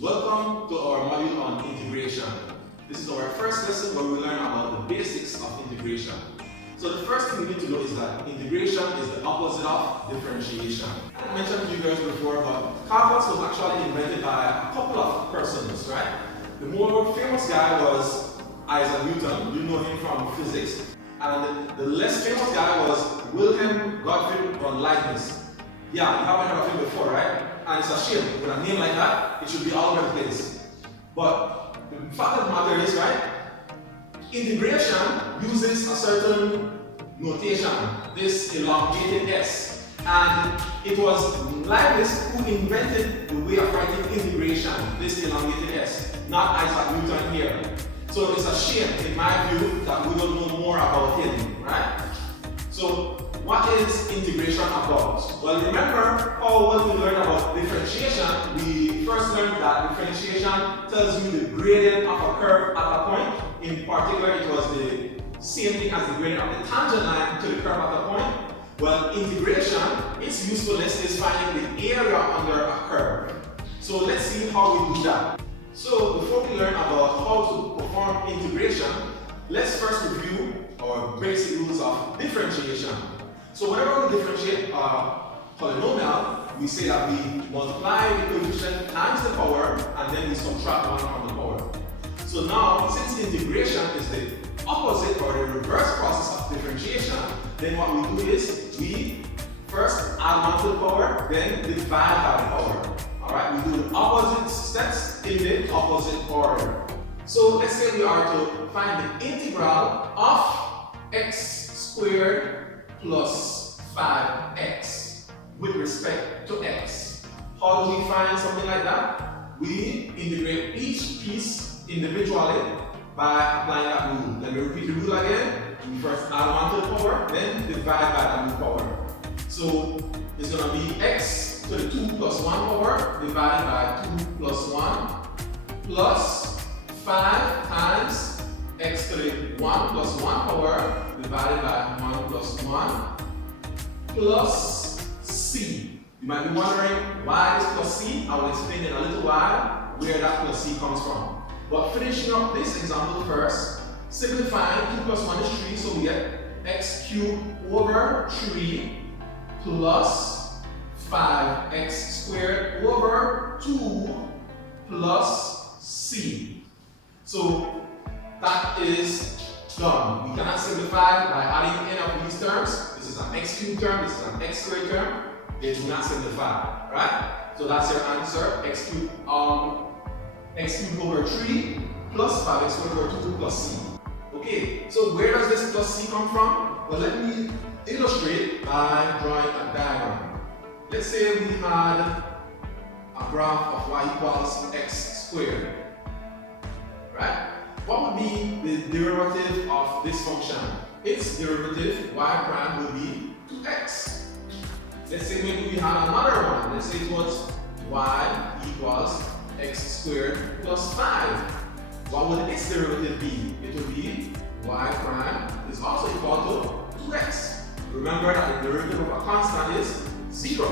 Welcome to our module on integration. This is our first lesson where we learn about the basics of integration. So the first thing we need to know is that integration is the opposite of differentiation. I mentioned to you guys before, but calculus was actually invented by a couple of persons, right? The more famous guy was Isaac Newton. You know him from physics. And the less famous guy was Wilhelm Gottfried von Leibniz. Yeah, you haven't heard of him before, right? And it's a shame, with a name like that, it should be all over the place. But the fact of the matter is, right, integration uses a certain notation, this elongated S. And it was Leibniz who invented the way of writing integration, this elongated S, not Isaac Newton here. So it's a shame, in my view, that we don't know more about him, right? So what is integration about? Well, remember how when we learned about differentiation, we first learned that differentiation tells you the gradient of a curve at a point. In particular, it was the same thing as the gradient of the tangent line to the curve at a point. Well, integration, its usefulness is finding the area under a curve. So let's see how we do that. So before we learn about how to perform integration, let's first review our basic rules of differentiation. So whenever we differentiate a polynomial, we say that we multiply the coefficient times the power and then we subtract one from the power. So now, since integration is the opposite or the reverse process of differentiation, then what we do is we first add one to the power, then divide by the power. Alright, we do the opposite steps in the opposite order. So let's say we are to find the integral of x squared plus 5x with respect to x. How do we find something like that? We integrate each piece individually by applying that rule. Let me repeat the rule again. We first add 1 to the power, then divide by that new power. So it's going to be x to the 2 plus 1 power divided by 2 plus 1 plus 5 times x to the 1 plus 1 power divided by 1 plus 1 plus c. You might be wondering why this plus c. I will explain in a little while where that plus c comes from. But finishing up this example first, simplifying 2 plus 1 is 3, so we get x cubed over 3 plus 5x squared over 2 plus c. So that is done. We cannot simplify by adding any of these terms. This is an x cubed term, this is an x squared term. They do not simplify, right? So that's your answer, x cubed over 3 plus 5x squared over 2 plus c. Okay, so where does this plus c come from? Well, let me illustrate by drawing a diagram. Let's say we had a graph of y equals x squared, right? What would be the derivative of this function? Its derivative, y prime, will be 2x. Let's say maybe we had another one. Let's say it was y equals x squared plus 5. What would its derivative be? It would be y prime is also equal to 2x. Remember that the derivative of a constant is 0.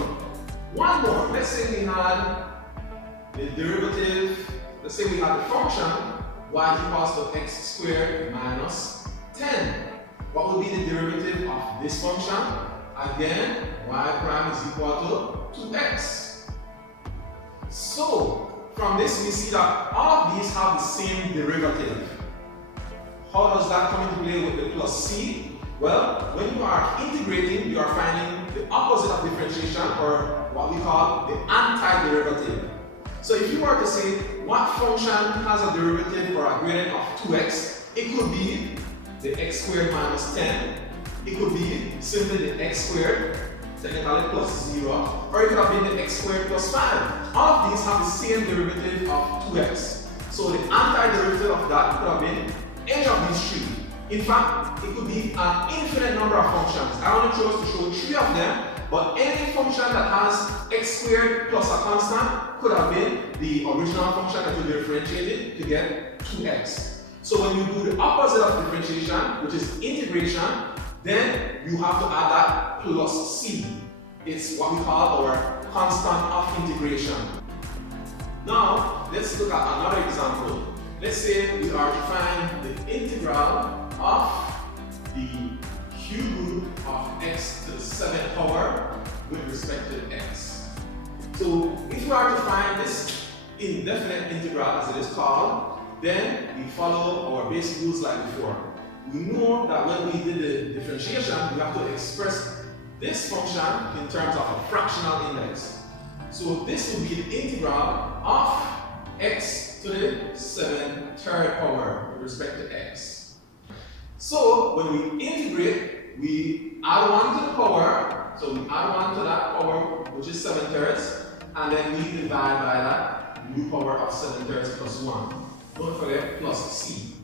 One more. Let's say we had the derivative, let's say we had the function y equals to x squared minus 10. What would be the derivative of this function? Again, y prime is equal to 2x. So, from this we see that all of these have the same derivative. How does that come into play with the plus c? Well, when you are integrating, you are finding the opposite of differentiation, or what we call the antiderivative. So if you were to say what function has a derivative or a gradient of 2x, it could be the x squared minus 10. It could be simply the x squared, technically plus 0, or it could have been the x squared plus 5. All of these have the same derivative of 2x. So the antiderivative of that could have been any of these three. In fact, it could be an infinite number of functions. I only chose to show 3 of them, but any function that has x squared plus a constant could have been the original function that we differentiated to get 2x. So when you do the opposite of differentiation, which is integration, then you have to add that plus c. It's what we call our constant of integration. Now, let's look at another example. Let's say we are to find the integral of the cube root of x to the 7th power with respect to x. So if we are to find this indefinite integral, as it is called, then we follow our basic rules like before. We know that when we did the differentiation, we have to express this function in terms of a fractional index. So this will be the integral of x to the 7/3 power with respect to x. So when we integrate, we add 1 to the power. So we add 1 to that power, which is 7/3, and then we divide by that new power of 7/3 plus 1. Don't forget plus c.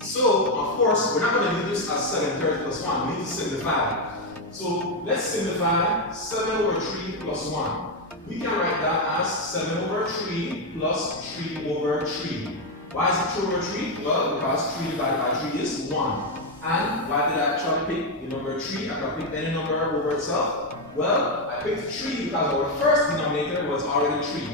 So of course, we're not going to do this as 7/3 plus 1. We need to simplify. So let's simplify 7 over 3 plus 1. We can write that as 7 over 3 plus 3 over 3. Why is it 3 over 3? Well, because 3 divided by 3 is 1. And why did I try to pick the number 3? I could pick any number over itself. Well, I picked 3 because our first denominator was already 3.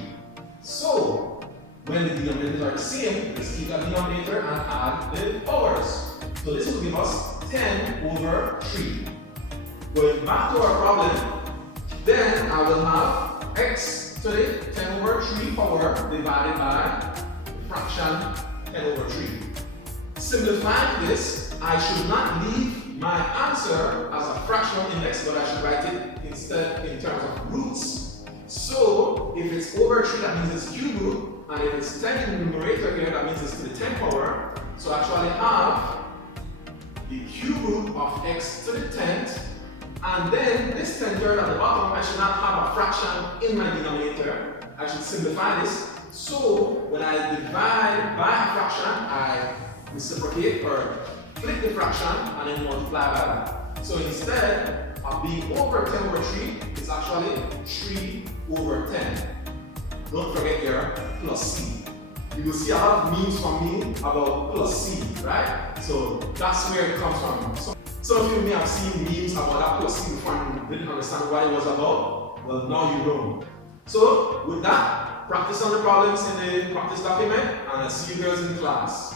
So, when the denominators are the same, let's keep that denominator and add the powers. So this will give us 10 over 3. Going back to our problem, then I will have x to the 10 over 3 power divided by the fraction 10 over 3. Simplifying this, I should not leave my answer as a fractional index, but I should write it instead in terms of roots. So if it's over 3, that means it's cube root, and if it's 10 in the numerator here, that means it's to the 10th power. So I actually have the cube root of x to the 10th. And then this 10/3 at the bottom, I should not have a fraction in my denominator. I should simplify this. So when I divide by a fraction, I reciprocate or flip the fraction and then multiply by that. So instead of being over 10 over 3, it's actually 3 over 10. Don't forget your plus c. You will see a lot of memes from me about plus c, right? So that's where it comes from. Some of you may have seen memes about that plus c before and didn't understand what it was about. Well, now you know. So with that, practice on the problems in the practice document, and I'll see you girls in class.